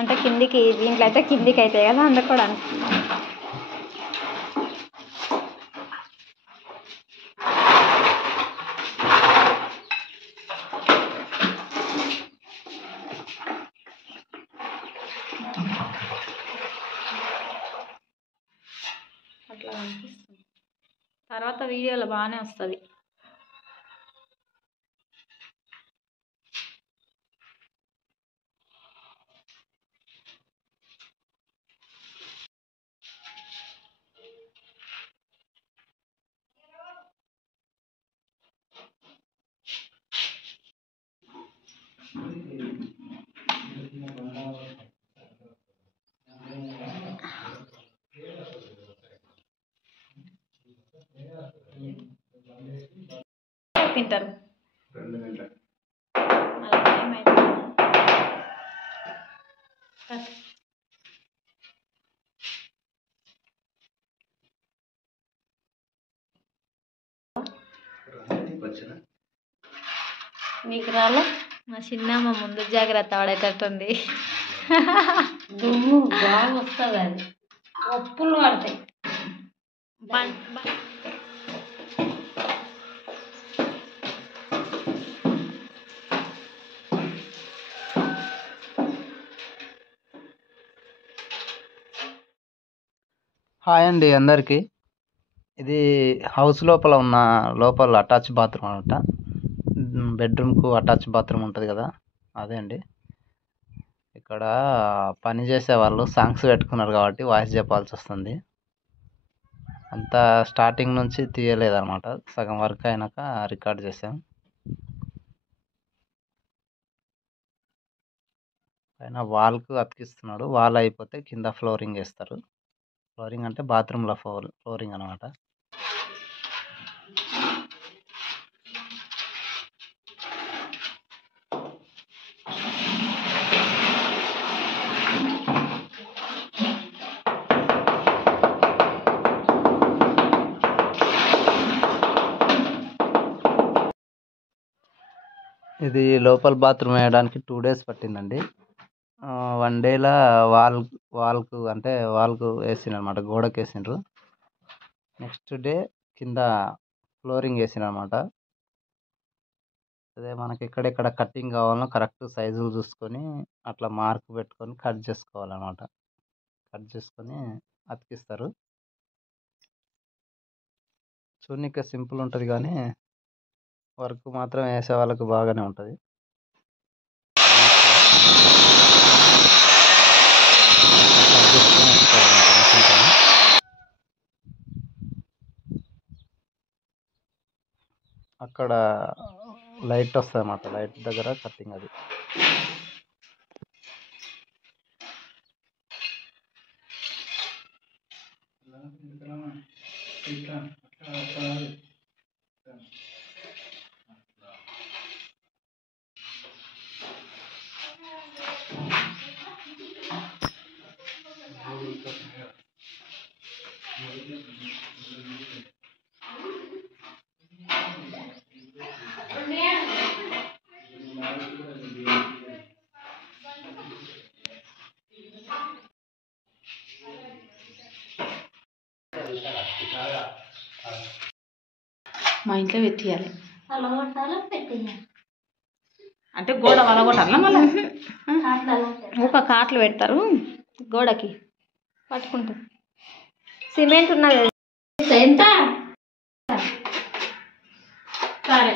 అంటే కిందికి దీంట్లో అయితే కిందికి అవుతాయి కదా అందుకోవడానికి. అట్లా అనిపిస్తుంది. తర్వాత వీడియోలో బాగానే వస్తుంది. తింటారు మీకు రాలే. మా చిన్నమ్మ ముందు జాగ్రత్త పడేటట్టుంది. దుమ్ము బాగా వస్తుంది, అది ఒప్పులు పడతాయి. హాయ్ అండి అందరికీ. ఇది హౌస్ లోపల ఉన్న అటాచ్ బాత్రూమ్ అనమాట. బెడ్రూమ్కు అటాచ్ బాత్రూమ్ ఉంటుంది కదా, అదే అండి. ఇక్కడ పని చేసే వాళ్ళు సాంగ్స్ పెట్టుకున్నారు కాబట్టి వాయిస్ చెప్పాల్సి వస్తుంది. అంతా స్టార్టింగ్ నుంచి తీయలేదన్నమాట, సగం వర్క్ అయినాక రికార్డ్ చేసాం. పైన వాల్కు అతికిస్తున్నాడు, వాల్ అయిపోతే కింద ఫ్లోరింగ్ వేస్తారు. ఫ్లోరింగ్ అంటే బాత్రూంలో ఫ్లోరింగ్ అనమాట. ఇది లోపల బాత్రూమ్ వేయడానికి 2 days పట్టిందండి. 1 dayలో వాల్కు వేసిండ్రు అనమాట, గోడకు వేసిండ్రు. నెక్స్ట్ డే కింద ఫ్లోరింగ్ వేసిండ్రు అనమాట. అదే మనకి ఎక్కడెక్కడ కటింగ్ కావాలో కరెక్ట్ సైజులు చూసుకొని అట్లా మార్క్ పెట్టుకొని కట్ చేసుకోవాలన్నమాట. కట్ చేసుకొని అతికిస్తారు. చూడనీకి సింపుల్ ఉంటుంది కానీ వర్క్ మాత్రం వేసే వాళ్ళకు బాగానే ఉంటుంది. అక్కడ లైట్ వస్తుంది అన్నమాట, లైట్ దగ్గర కటింగ్ అది. మా ఇంట్లో పెట్టియాలి, అంటే గోడ వలగొట్టాలా మళ్ళీ ఒక కాట్లు పెడతారు గోడకి పట్టుకుంటారు. సిమెంట్ ఉన్నది ఎంత సరే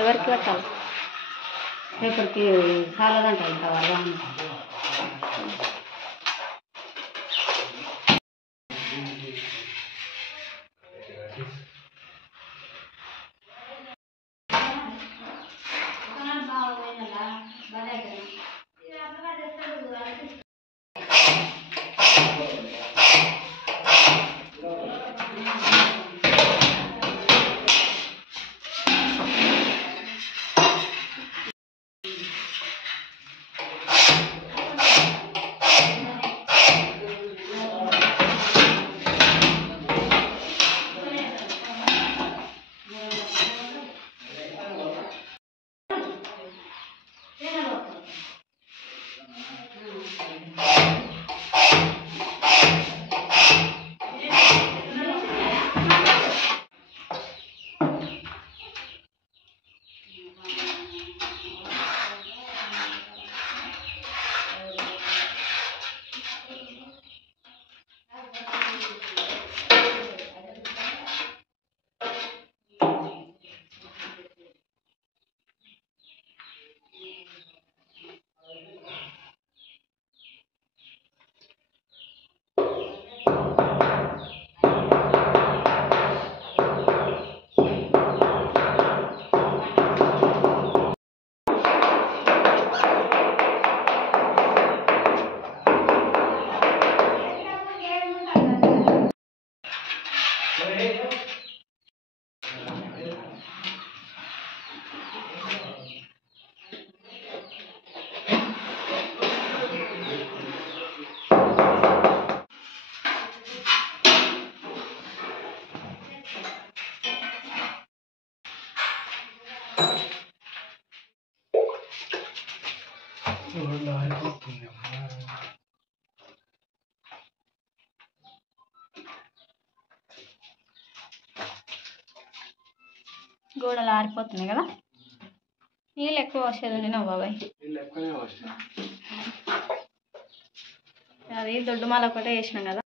ఎవరికి పెట్టాలి? పేపర్కి చాలదంట ఇంకా వాళ్ళ గోడలు ఆరిపోతున్నాయి కదా. నీళ్ళు ఎక్కువ వచ్చేది నేను బాబాయ్. అది దొడ్డుమాల ఒకటే వేసినాం కదా.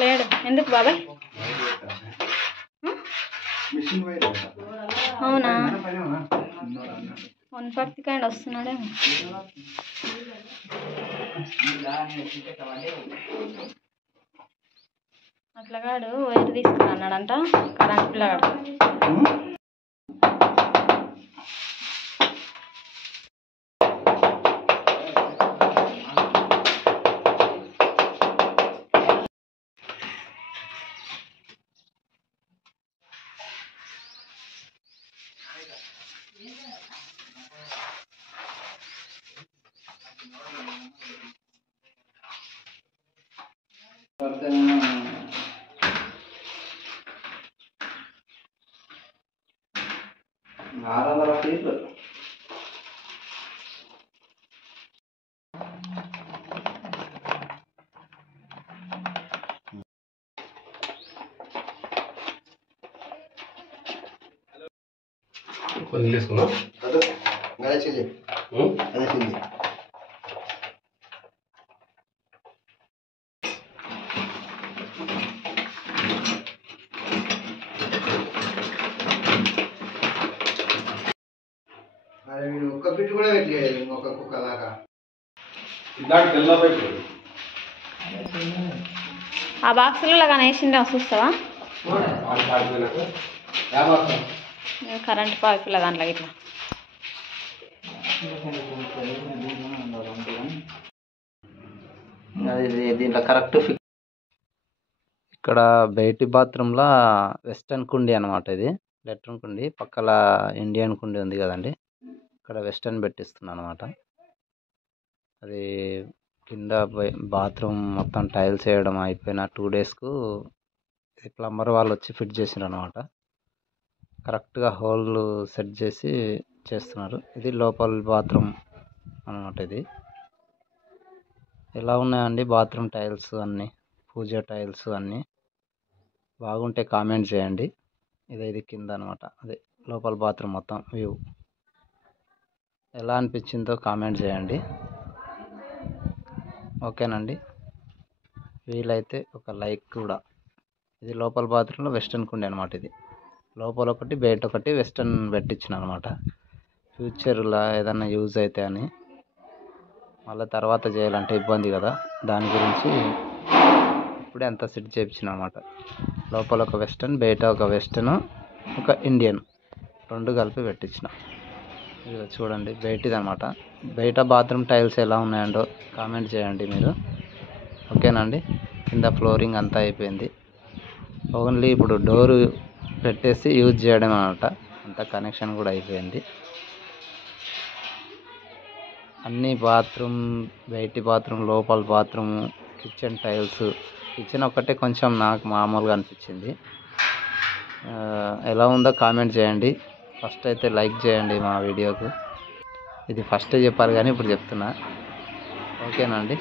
లేడు ఎందుకు బాబాయ్? అవునా, 140 కాండ్ వస్తున్నాడేమో. అట్లగాడు వైర్ తీసుకుని అన్నాడంట కరెంట్ పిల్లగాడు. వదిలేసుకున్నా అదే చెల్లి అదే చెల్లి అరే వీడు ఒక్క పిట్టు కూడా పెట్టలేదు ఇంకొక కుక్క దాకా. దాంట్లో తెల్ల పైపు ఆ బాక్సులలో కానీ వేసిండే చూస్తావా కరెంట్ పైపుల దాంట్లో ఇట్లా అది దీంట్లో కరెక్ట్ ఇక్కడ బయటి బాత్రూంలో వెస్టర్న్ కుండీ అనమాట. ఇది లెట్రిన్ కుండీ, పక్కల ఇండియన్ కుండీ ఉంది కదండి, ఇక్కడ వెస్టర్న్ పెట్టిస్తున్నాను అనమాట. అది కింద బాత్రూమ్ మొత్తం టైల్స్ వేయడం అయిపోయిన 2 డేస్కు ప్లంబర్ వాళ్ళు వచ్చి ఫిట్ చేసినారు అనమాట. కరెక్ట్గా హోల్ సెట్ చేసి చేస్తున్నారు. ఇది లోపల బాత్రూమ్ అనమాట. ఇది ఎలా ఉన్నాయండి బాత్రూమ్ టైల్స్ అన్నీ, పూజ టైల్స్ అన్నీ బాగుంటే కామెంట్ చేయండి. ఇది కింద అనమాట, అదే లోపల బాత్రూమ్ మొత్తం వ్యూ ఎలా అనిపించిందో కామెంట్ చేయండి. ఓకేనండి, వీలైతే ఒక లైక్ కూడా. ఇది లోపల బాత్రూంలో వెస్టర్న్ కుండీ అనమాట. ఇది లోపల ఒకటి బయట ఒకటి వెస్టర్న్ పెట్టించిన అనమాట. ఫ్యూచర్లో ఏదన్నా యూజ్ అయితే అని, మళ్ళీ తర్వాత చేయాలంటే ఇబ్బంది కదా, దాని గురించి ఇప్పుడే అంతా సెట్ చేయించిన అనమాట. లోపల ఒక వెస్టర్న్, బయట ఒక వెస్టర్న్, ఒక ఇండియన్ 2 కలిపి పెట్టించిన. ఇది చూడండి బయటిది అనమాట. బయట బాత్రూమ్ టైల్స్ ఎలా ఉన్నాయండో కామెంట్ చేయండి మీరు. ఓకేనండి, కింద ఫ్లోరింగ్ అంతా అయిపోయింది. ఓన్లీ ఇప్పుడు డోరు పెట్టేసి యూజ్ చేయడం అనమాట. అంతా కనెక్షన్ కూడా అయిపోయింది. అన్ని బాత్రూమ్, బయటి బాత్రూమ్, లోపల బాత్రూమ్, కిచెన్ టైల్స్. కిచెన్ ఒక్కటే కొంచెం నాకు మామూలుగా అనిపించింది. ఎలా ఉందో కామెంట్ చేయండి. ఫస్ట్ అయితే లైక్ చేయండి మా వీడియోకు. ఇది ఫస్టే చెప్పాలి కానీ ఇప్పుడు చెప్తున్నా. ఓకేనండి.